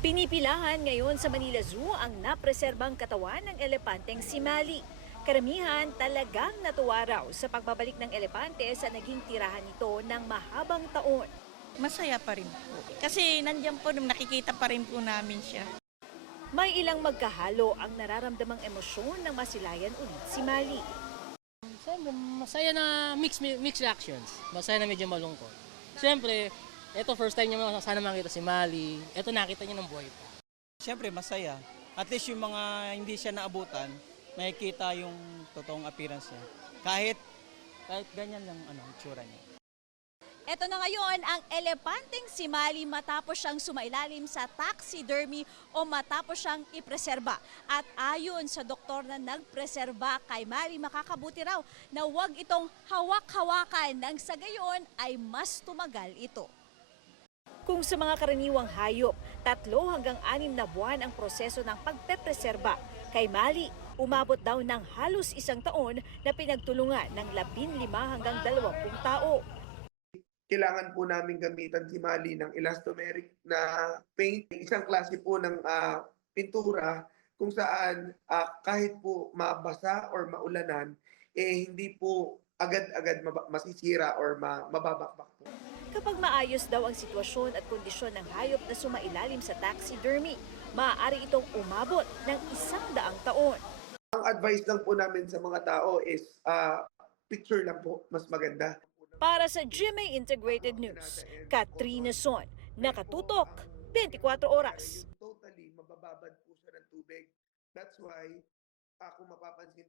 Pinipilahan ngayon sa Manila Zoo ang napreserbang katawan ng elepanteng si Mali. Karamihan talagang natuwa raw sa pagbabalik ng elepante sa naging tirahan nito ng mahabang taon. Masaya pa rin po. Kasi nandiyan po, nakikita pa rin po namin siya. May ilang magkahalo ang nararamdamang emosyon ng masilayan ulit si Mali. Siyempre, masaya na mixed reactions. Masaya na medyo malungkot. Siyempre, ito first time niya sana makita si Mali. Ito nakita niya ng buhay pa. Siyempre masaya. At least yung mga hindi siya naabutan, makikita yung totoong appearance niya. Kahit ganyan lang itsura niya. Ito na ngayon ang elepanteng si Mali matapos siyang sumailalim sa taxidermy o matapos siyang ipreserba. At ayon sa doktor na nagpreserba kay Mali, makakabuti raw na huwag itong hawak-hawakan nang sa gayon ay mas tumagal ito. Kung sa mga karaniwang hayop, 3 hanggang 6 na buwan ang proseso ng pagpepreserba. Kay Mali, umabot daw ng halos 1 taon na pinagtulungan ng 15 hanggang 20 tao. Kailangan po namin gamitan si Mali ng elastomeric na paint, isang klase po ng pintura kung saan kahit po mabasa or maulanan, hindi po agad-agad masisira or mababakbak po. Kapag maayos daw ang sitwasyon at kondisyon ng hayop na sumailalim sa taxidermy, maaari itong umabot ng 100 taon. Ang advice lang po namin sa mga tao is picture lang po, mas maganda. Para sa GMA Integrated News, Katrina Son, nakatutok 24 oras. Totally mabababad po siya ng tubig. That's why kung mapapansin po